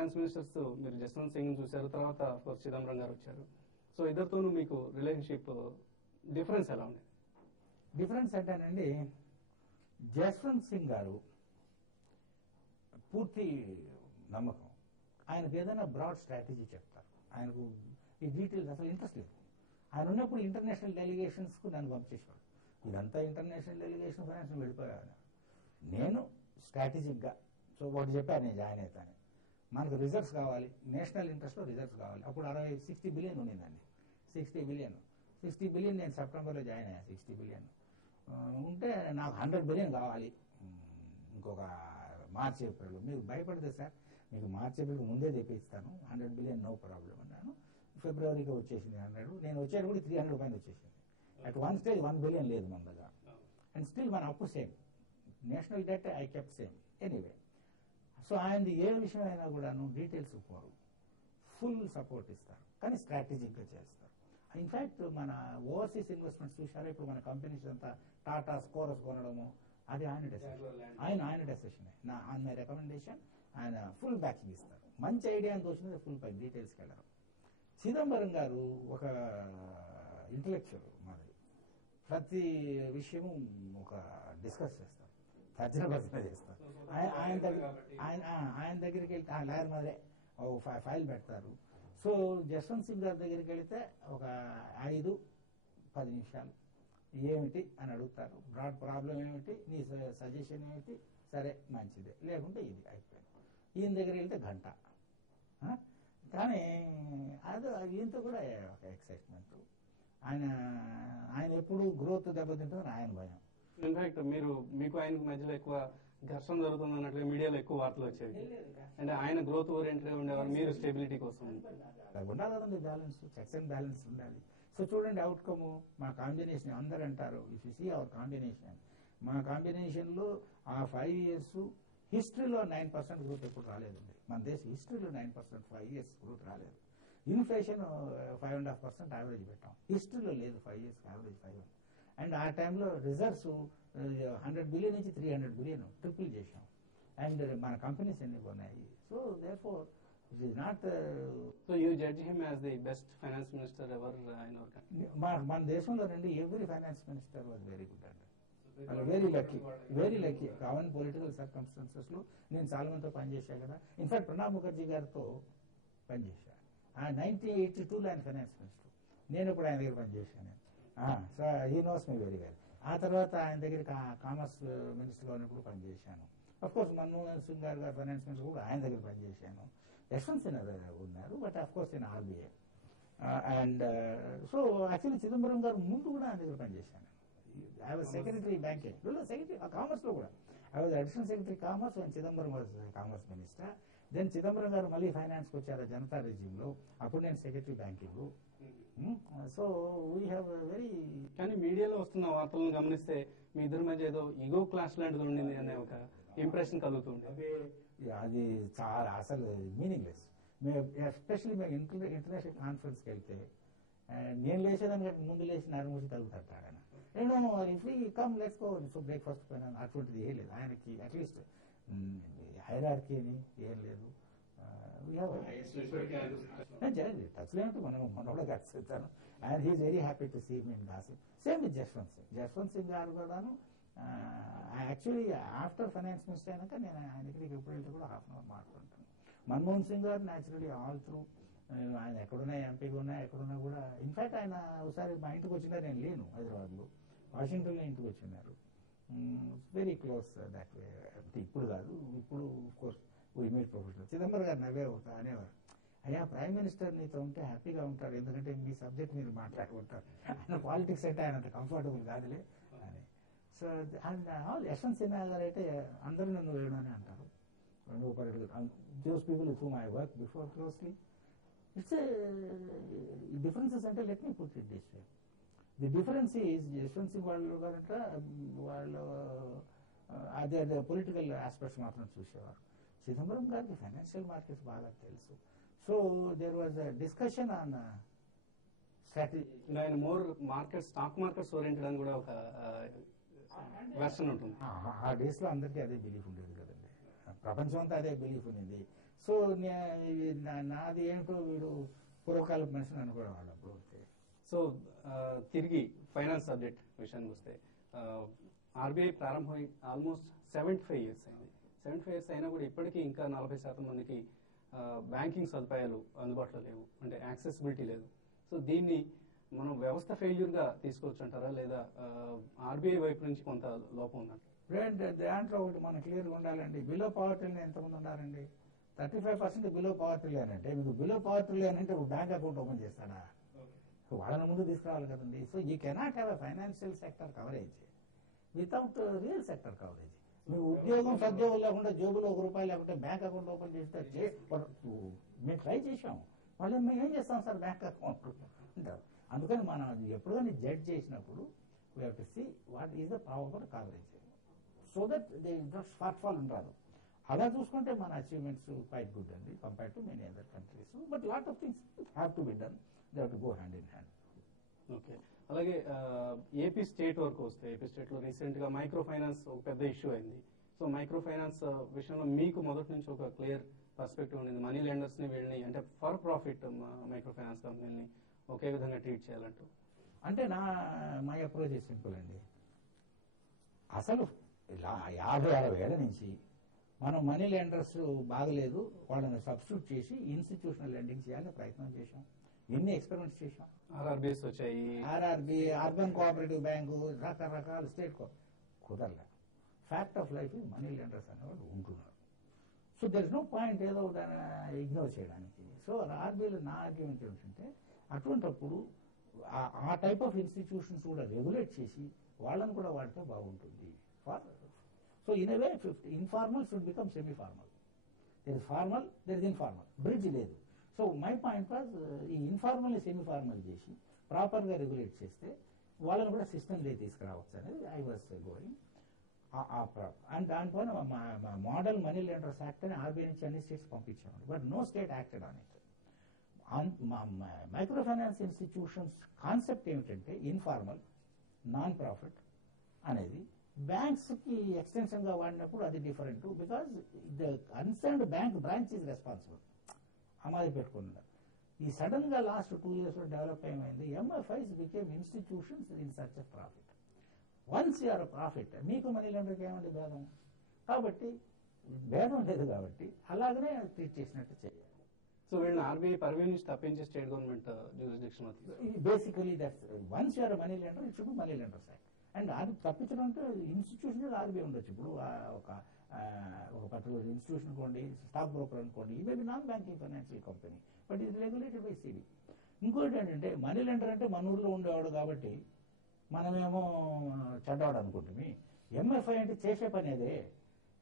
Finance ministers మీరు జస్వంత్ సింగ్ చూశారు, తర్వాత కోర్స్ చిదంబరం గారు వచ్చారు. సో ఇద్దరితోనూ మీకు రిలేషన్షిప్ డిఫరెన్స్ ఎలా ఉంది? డిఫరెన్స్ అంటేనండి, జస్వంత్ సింగ్ గారు పూర్తి నమ్మకం. ఆయనకు ఏదైనా బ్రాడ్ స్ట్రాటజీ చెప్తారు. ఆయనకు ఈ డీటెయిల్స్ అసలు ఇంట్రెస్ట్ లేదు. ఆయన ఉన్నప్పుడు ఇంటర్నేషనల్ డెలిగేషన్స్ కు నన్ను పంపించేవాడు. ఇదంతా ఇంటర్నేషనల్ డెలిగేషన్ ఫైనాన్స్ వెళ్ళిపోయాను. నేను స్ట్రాటజిక్ గా సో ఒకటి చెప్పాను, నేను జాయిన్ అవుతాను. మనకు రిజర్వ్స్ కావాలి, నేషనల్ ఇంట్రెస్ట్ లో రిజర్వ్స్ కావాలి. అప్పుడు 60 బిలియన్ ఉండిందండి. 60 బిలియన్ నేను సెప్టెంబర్లో జాయిన్ అయ్యాను. 60 బిలియన్ ఉంటే నాకు 100 బిలియన్ కావాలి ఇంకొక మార్చి ఏప్రిల్. మీరు భయపడదు సార్, మీకు మార్చి ఏప్రిల్కి ముందే తెప్పిస్తాను, 100 బిలియన్ నో ప్రాబ్లం అన్నాను. ఫిబ్రవరికి వచ్చేసింది 100. నేను వచ్చేది కూడా 300 పైన వచ్చేసింది. అట్ వన్ స్టేజ్ 1 బిలియన్ లేదు మన దగ్గర. అండ్ స్టిల్ మన అప్పు same, national debt I kept same anyway. So ఆయనది ఏ విషయం అయినా కూడాను డీటెయిల్స్ ఇవ్వరు, ఫుల్ సపోర్ట్ ఇస్తారు, కానీ స్ట్రాటజిక్ గా చేస్తారు. ఇన్ఫాక్ట్ మన ఓవర్సీస్ ఇన్వెస్ట్మెంట్స్ చూసారా, ఇప్పుడు మన కంపెనీస్ అంతా టాటా స్కోరస్ కొనడము, అది ఆయన డెసిషన్. ఆయన డెసిషన్ ఆన్ మై రికమెండేషన్. ఆయన ఫుల్ బ్యాకింగ్ ఇస్తారు. మంచి ఐడియా అని తోచినది ఫుల్ పై డీటెయిల్స్కి వెళ్ళరు. చిదంబరం గారు ఒక ఇంటలెక్చువల్, మరి ప్రతి విషయము ఒక డిస్కస్ చేస్తారు, తర్జన భర్జన చేస్తారు. ఆయన దగ్గరికి వెళ్తే లాయర్ మాదిరే ఫైల్ పెడతారు. సో జస్వంత్ సింగ్ గారి దగ్గరికి వెళితే ఒక 5-10 నిమిషాలు ఏమిటి అని అడుగుతారు. బ్రాడ్ ప్రాబ్లం ఏమిటి, నీ సజెషన్ ఏమిటి, సరే మంచిదే, లేకుంటే ఇది అయిపోయింది. ఈయన దగ్గరికి వెళ్తే గంట. కానీ అది ఈయనతో కూడా ఒక ఎక్సైట్మెంట్. ఆయన ఎప్పుడు గ్రోత్ దెబ్బతింటుందని ఆయన భయం. ఇన్ఫాక్ట్ మీకు ఆయనకు మధ్యలో ఎక్కువ ఘర్షణ జరుగుతుంది అన్నట్లుగా మీడియాలో ఎక్కువ వార్తలు వచ్చేవి. అంటే ఆయన గ్రోత్ ఓరియంటెడ్ గా ఉండేవారు, మీరు స్టెబిలిటీ కోసం. ఉండాలి కదండి, బ్యాలెన్స్, చెక్స్ అండ్ బ్యాలెన్స్ ఉండాలి. సో చూడండి అవుట్కమ్, మా కాంబినేషన్ అందరు అంటారు, if you see our combination, మా కాంబినేషన్ లో ఆ 5 years హిస్టరీలో 9% గ్రోత్ ఎప్పుడు రాలేదండి. మన దేశ హిస్టరీలో 9% 5 years గ్రోత్ రాలేదు. ఇన్ఫ్లేషన్ 5.5% యావరేజ్ పెట్టాం, హిస్టరీలో లేదు 5 years యావరేజ్ 5. అండ్ ఆ టైంలో రిజర్వ్స్ 100 బిలియన్ నుంచి 300 బిలియన్ ట్రిపుల్ చేశాం. అండ్ మన కంపెనీస్ ఎన్ని ఉన్నాయి. So therefore it is not. So you judge him as the best finance minister ever in our country. మన దేశంలో రండి, every finance minister was very good అండి. Very lucky. కావన్ political circumstances లో నేను చాలా మందితో పనిచేశాను కదా. ఇన్ఫాక్ట్ ప్రణబ్ ముఖర్జీ గారితో పనిచేశాను. 1982లో ఆయన ఫైనాన్స్ మినిస్టర్, నేను ఇప్పుడు ఆయన దగ్గర పనిచేశాను. So he knows me very well. ఆ తర్వాత ఆయన దగ్గర కామర్స్ మినిస్టర్ గా ఉన్నప్పుడు పనిచేశాను. అఫ్ కోర్స్ మన్మోహన్ సింగ్ గారు ఫైనాన్స్ మినిస్టర్ కూడా ఆయన దగ్గర పనిచేశాను. యశ్వంత్ సిన్హా ఉన్నారు, బట్ అఫ్ కోర్స్ నేను RBI. And so actually Chidambaram గారు ముందు కూడా ఆయన దగ్గర పనిచేశాను. I was secretary banking. Secretary commerce lo kuda. I was additional secretary commerce when Chidambaram was commerce minister. Then Chidambaram garu malli finance ko vachara Janata regime lo. Appudu nenu secretary banking lo. So we have a very. కానీ మీడియాలో వస్తున్న వార్తలను గమనిస్తే మీ ఇద్దరి మధ్య ఏదో ego clash లాంటిది ఉండింది అనే ఒక ఇంప్రెషన్ కలుగుతుంది. అది చాలా అసలు మీనింగ్లెస్. ఎస్పెషల్లీ మేము ఇంటర్నేషనల్ కాన్ఫరెన్స్కి వెళ్తే నేను లేచేదానికి ముందు లేచి నరమూసి తగ్గుతాడు ఆయన. నేను if come let's go, so breakfast పైన అటువంటిది ఏం లేదు ఆయనకి. అట్లీస్ట్ హైరార్కీ అని ఏం లేదు. టచ్ లేనట్టు మనం కూడా కలిసిస్తాను. And he is very happy to see me in gossip. Same with Jaswant Singh గారు కూడాను. యాక్చువల్లీ ఆఫ్టర్ ఫైనాన్స్ మినిస్టర్ అయినాక నేను ఆయన దగ్గరికి ఎప్పుడు వెళ్తే కూడా హాఫ్ అన్ అవర్ మాట్లాడుతాను. మన్మోహన్ సింగ్ గారు న్యాచురలీ ఆల్ త్రూ ఆయన ఎక్కడున్నా, ఎంపీగా ఉన్నా ఎక్కడున్నా కూడా. ఇన్ఫాక్ట్ ఆయన ఒకసారి మా ఇంటికి వచ్చినా, నేను లేను హైదరాబాద్ లో, వాషింగ్టన్ లో ఇంటికి వచ్చినారు. Very close that way. ఇప్పుడు కాదు, ఇప్పుడు కోర్స్ మీట్ ప్రొఫెషనల్. చిదంబరం గారు నవ్వే అనేవారు, అయ్యా ప్రైమ్ మినిస్టర్ నీతో ఉంటే హ్యాపీగా ఉంటారు, ఎందుకంటే మీ సబ్జెక్ట్ మీరు మాట్లాడుకుంటారు, ఆయన పాలిటిక్స్ అంటే ఆయన అంత కంఫర్టబుల్ కాదులే అని. సో యశ్వంత్ సిన్హా గారు అయితే అందరూ నన్ను వేయడం అని అంటారు. Those people with whom I work before closely. It's a differences అంటే let me put it this way. The difference is Yashwant Singh వాళ్ళు అదే పొలిటికల్ ఆస్పెక్ట్స్ మాత్రం చూసేవారు. చిదంబరం గారికి ఫైనాన్షియల్ మార్కెట్స్ బాగా తెలుసు. So there was a discussion on strategy. ఆయన more market, stock markets oriented అని కూడా ఒక వెర్షన్ ఉంటుంది. ఆ డేస్ లో అందరికీ అదే బిలీఫ్ ఉండేది కదండి, ప్రపంచం అంతా అదే బిలీఫ్ ఉంది. సో నాది ఏంటో వీడు పూర్వకాలపు మనిషి అనుకోవడం అప్పుడు. సో తిరిగి ఫైనాన్స్ సబ్జెక్ట్ విషయానికి వస్తే ఆర్బీఐ ప్రారంభమై ఆల్మోస్ట్ 75 years అయింది. 75 years అయినా కూడా ఇప్పటికీ ఇంకా 40% మందికి బ్యాంకింగ్ సదుపాయాలు అందుబాటులో లేవు, అంటే యాక్సెసిబిలిటీ లేదు. సో దీన్ని మనం వ్యవస్థ ఫెయిల్యూర్గా తీసుకోవచ్చు అంటారా, లేదా ఆర్బీఐ వైపు నుంచి కొంత లోపం ఉందంట? దాంట్లో ఒకటి మనం క్లియర్గా ఉండాలండి. బిలో పావర్టీ ఎంతమంది ఉన్నారండి? 35% బిలో పావర్టీ లేనంటే, మీకు బిలో పావర్టీ లేనంటే బ్యాంక్ అకౌంట్ ఓపెన్ చేస్తాడా? వాళ్ళని ముందు తీసుకురావాలి కదండి. So you cannot have a financial sector coverage without real sector coverage. మీరు ఉద్యోగం సద్యోగం లేకుండా జేబులో ₹1 లేకుంటే బ్యాంక్ అకౌంట్ ఓపెన్ చేస్తే మేము ట్రై చేసాము, వాళ్ళు మేము ఏం చేస్తాం సార్ బ్యాంక్ అకౌంట్ అంటారు. అందుకని మనం ఎప్పుడు కానీ జడ్జ్ చేసినప్పుడు we have to see what is the proper coverage, so that they short fall ఉండదు. అలా చూసుకుంటే మన అచీవ్మెంట్స్ క్వైట్ గుడ్ అండి compare to many other countries. But lot of things have to be done, they have to go hand in hand. Okay, అలాగే AP state వరకు వస్తే, AP state లో recent గా మైక్రో ఫైనాన్స్ ఒక పెద్ద issue అయింది. So micro finance విషయంలో మీకు మొదటి నుంచి ఒక క్లియర్ పర్స్పెక్టివ్ ఉండేది, మనీ లెండర్స్ ని వీళ్ళని అంటే ఫర్ ప్రాఫిట్ మైక్రో ఫైనాన్స్ కంపెనీని ఒకే విధంగా ట్రీట్ చేయాలంటూ. అంటే మై అప్రోచ్ సింపుల్ అండి. అసలు 50-60 ఏళ్ల నుంచి మనం మనీ లెండర్స్ బాగలేదు, వాళ్ళని సబ్స్టిట్యూట్ చేసి ఇన్స్టిట్యూషనల్ లెండింగ్ చేయాలని ప్రయత్నం చేశాం. ఎన్ని ఎక్స్పెరిమెంట్స్ చేశాం. ఆర్ఆర్బీఎస్ వచ్చాయి, ఆర్ఆర్బి, అర్బన్ కోఆపరేటివ్ బ్యాంకు, రకరకాల స్టేట్ కుదరలే. Fact of life money lenders అనేవాళ్ళు ఉంటున్నారు. So there is no point ఏదో దాన్ని ఇగ్నోర్ చేయడానికి. సో ఆర్బీఐలో నా ఆర్గ్యుమెంట్ ఏంటంటే, అటువంటిప్పుడు ఆ టైప్ ఆఫ్ ఇన్స్టిట్యూషన్స్ కూడా రెగ్యులేట్ చేసి వాళ్ళని కూడా వాడితే బాగుంటుంది. So in a way informal should become semi formal. There is formal, there is informal, bridge లేదు. సో మై పాయింట్ వాజ్ ఈ ఇన్ఫార్మల్ ని సెమీ ఫార్మల్ చేసి ప్రాపర్గా రెగ్యులేట్ చేస్తే వాళ్ళని కూడా సిస్టంలో తీసుకురావచ్చు అనేది ఐ వాజ్ గోయింగ్. అండ్ దానిపైన మోడల్ మనీ లెండర్స్ యాక్ట్ అని ఆర్బీఐ నుంచి అన్ని స్టేట్స్ పంపించామండి. But no state acted on it. Micro finance institutions concept ఏమిటంటే ఇన్ఫార్మల్, నాన్ ప్రాఫిట్ అనేది బ్యాంక్స్ కి ఎక్స్టెన్షన్ గా వాడినప్పుడు అది different, because the concerned bank branch is responsible. అమాది పెట్టుకున్నారు. ఈ సడన్ గా లాస్ట్ 2 years లో డెవలప్ ఏమైంది, MFIs became institutions in search of profit. Once you are profit, మీకు మనీ లెండర్కి ఏమంటే భేదం? కాబట్టి భేదం లేదు, కాబట్టి అలాగనే ట్రీట్ చేసినట్టు చేయాలి. సో వీళ్ళని ఆర్బీఐ పర్వీ నుంచి తప్పించి state government jurisdiction basically that's once you're money lender, it should money lenders act. And అది తప్పించడం అంటే ఇన్స్టిట్యూషన్ ఆర్బీఐ ఉండొచ్చు. ఇప్పుడు ఒక పర్టికులర్ ఇన్స్టిట్యూషన్ అనుకోండి, స్టాక్ బ్రోకర్ అనుకోండి, ఇవి non banking financial company, but ఇది రెగ్యులేటెడ్ బై సిబి. ఇంకోటి ఏంటంటే మనీ లెండర్ అంటే మన ఊర్లో ఉండేవాడు కాబట్టి మనమేమో చెడ్డవాడు అనుకుంటుంది. ఎంఎఫ్ఐ అంటే చేసే పని అదే.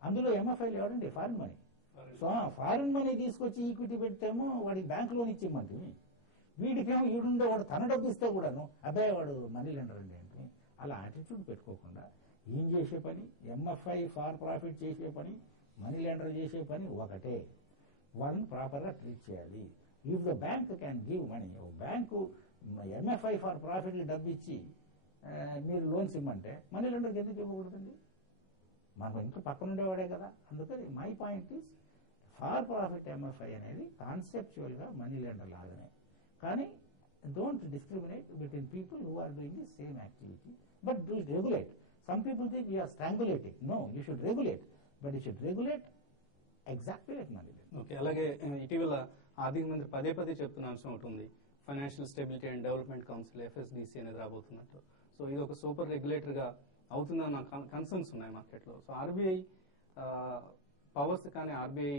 అందులో ఎంఎఫ్ఐలు ఎవడండి? Foreign money. So foreign money తీసుకొచ్చి ఈక్విటీ పెడితేమో వాడికి బ్యాంక్ లోన్ ఇచ్చేయమంటే, వీడికేమో ఈడుండేవాడు తన డబ్బు ఇస్తే కూడాను అబ్బాయి వాడు మనీ లెండర్ అండి అంటే, అలా యాటిట్యూడ్ పెట్టుకోకుండా ఏం చేసే పని, ఎంఎఫ్ఐ ఫార్ ప్రాఫిట్ చేసే పని, మనీ లెండర్ చేసే పని ఒకటే. వాళ్ళని ప్రాపర్గా ట్రీట్ చేయాలి. If the bank can give money, bank MFI for profit డబ్బు ఇచ్చి మీరు లోన్స్ ఇమ్మంటే మనీ లెండర్కి ఎందుకు ఇవ్వకూడదండి? మనకు ఇంకా పక్కన ఉండేవాడే కదా. అందుకని my point is for profit MFI అనేది కాన్సెప్చువల్గా మనీ లెండర్ లాగానే, కానీ don't discriminate between people who are doing the same activity, but do regulate. Some people think we are strangulating. No, you should regulate, but you should regulate exactly like money. Okay, అలాగే ఇటీవల ఆర్థిక మంత్రి పదే చెప్తున్న అంశం ఒకటి ఉంది, financial stability and development council FSDC అనేది రాబోతున్నట్టు. సో ఇది ఒక సూపర్ రెగ్యులేటర్ గా అవుతుందన్న కన్సర్న్స్ ఉన్నాయి మార్కెట్లో. సో ఆర్బీఐ పవర్స్ కానీ ఆర్బీఐ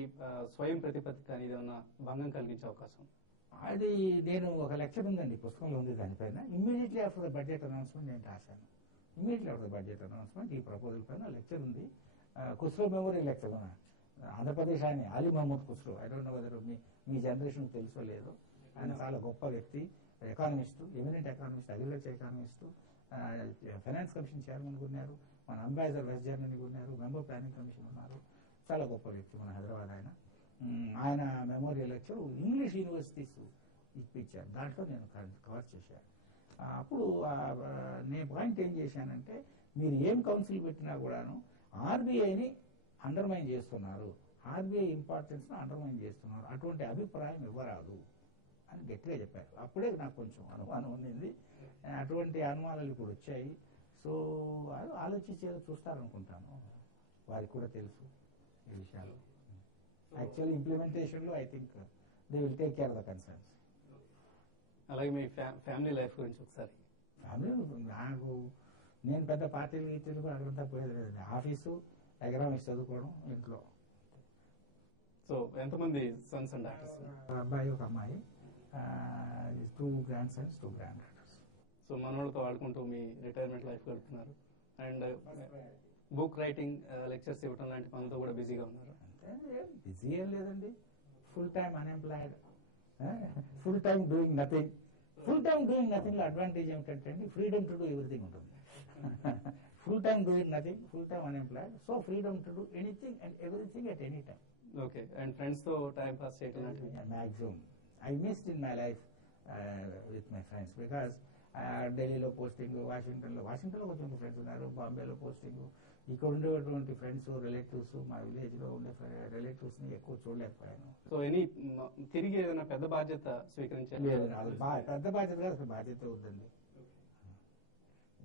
స్వయం ప్రతిపత్తి కానీ ఏదైనా భంగం కలిగించే అవకాశం? అది నేను ఒక లెక్చర్ ఉందండి, పుస్తకంలో ఉంది దానిపైన. Immediately after the budget announcement నేను రాశాను. Immediately after the budget announcement ఈ ప్రపోజల్ పైన లెక్చర్ ఉంది. ఖుస్రో మెమోరియల్ లెక్చర్, ఆంధ్రప్రదేశ్ ఆయన Ali Mohammad Khusro. I don't know whether మీ జనరేషన్ తెలుసో లేదో. ఆయన చాలా గొప్ప వ్యక్తి, economist, eminent economist, agriculture economist, finance commission chairman ఉన్నారు, మన అంబాసిడర్ వెస్ట్ జర్మనీ ఉన్నారు, మెంబర్ ప్లానింగ్ కమిషన్ ఉన్నారు. చాలా గొప్ప వ్యక్తి మన హైదరాబాద్ ఆయన. ఆయన మెమోరియల్ లెక్చర్ ఇంగ్లీష్ యూనివర్సిటీస్ ఇప్పించారు, దాంట్లో నేను కవర్ చేశాను. అప్పుడు నేను పాయింట్ ఏం చేశానంటే, మీరు ఏం కౌన్సిల్ పెట్టినా కూడాను ఆర్బీఐని అండర్మైన్ చేస్తున్నారు. ఆర్బీఐ ఇంపార్టెన్స్ను అండర్మైన్ చేస్తున్నారు, అటువంటి అభిప్రాయం ఇవ్వరాదు అని గట్టిగా చెప్పారు. అప్పుడే నాకు కొంచెం అనుమానం ఉండింది. అటువంటి అనుమానాలు ఇప్పుడు వచ్చాయి. సో ఆలోచించేదో చూస్తారనుకుంటాను. వారికి కూడా తెలుసు ఈ విషయాలు. యాక్చువల్లీ ఇంప్లిమెంటేషన్లో I think they will take care of the concerns. అలాగే మీ ఫ్యామిలీ లైఫ్ గురించి ఒకసారి. ఫ్యామిలీ నాకు నేను పెద్ద పార్టీలు గీటీలు కూడా అక్కడంతా పోయేది లేదండి. ఆఫీసు, ఎకనామిక్స్ చదువుకోవడం, ఇంట్లో. సో ఎంతమంది సన్స్ అండ్ డాటర్స్? అబ్బాయి ఒక అమ్మాయి, 2 grand sons, 2 grand daughters. So మనోళ్ళతో ఆడుకుంటూ మీ రిటైర్మెంట్ లైఫ్ గడుపుతున్నారు. అండ్ బుక్ రైటింగ్, లెక్చర్స్ ఇవ్వడం లాంటి పనులతో కూడా బిజీగా ఉన్నారు. బిజీ ఏం లేదండి, full time unemployed, full time doing nothing. Full time doing nothing లో అడ్వాంటేజ్ ఏమిటంటే ఫ్రీడమ్ టు డూ ఎవ్రీథింగ్ ఉంటుంది. Full time doing nothing, full time unemployed, so freedom to do anything and everything at any time. Okay. And friends తో time pass చేయడం లాంటివి? Maximum I missed in my life with my friends, because ఢిల్లీలో posting, వాషింగ్టన్లో కొంచెం friends ఉన్నారు, బాంబేలో posting. ఇక్కడ ఉండేటువంటి ఫ్రెండ్స్, రిలేటివ్స్, మా విలేజ్లో ఉండే రిలేటివ్స్ని ఎక్కువ చూడలేకపోయాను. సో తిరిగి ఏదైనా పెద్ద బాధ్యత స్వీకరించాలి? పెద్ద బాధ్యత కాదు, అసలు బాధ్యత వద్దండి.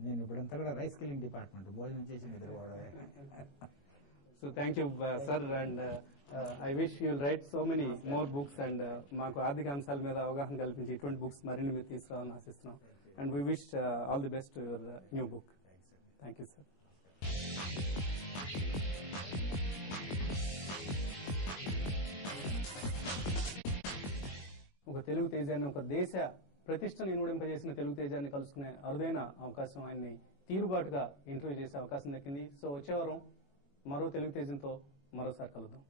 నేను ఇప్పుడంతా కూడా రైస్ కిల్లింగ్ డిపార్ట్మెంట్, భోజనం చేసి నిద్రపోవడమే. So thank you sir. And I wish you write so many more books and మాకు ఆర్థిక అంశాల మీద అవగాహన కల్పించి ఇటువంటి బుక్స్ మరిన్ని మీరు తీసుకురావాలని ఆశిస్తున్నాం. And we wish all the best to your new book. Thank you sir. ఒక తెలుగు తేజాన్ని, ఒక దేశ ప్రతిష్టను ఇనుడింపజేసిన తెలుగు తేజాన్ని కలుసుకునే అరుదైన అవకాశం, ఆయన్ని తీరుబాటుగా ఇంటర్వ్యూ చేసే అవకాశం దక్కింది. సో వచ్చే వారం మరో తెలుగు తేజంతో మరోసారి కలుద్దాం.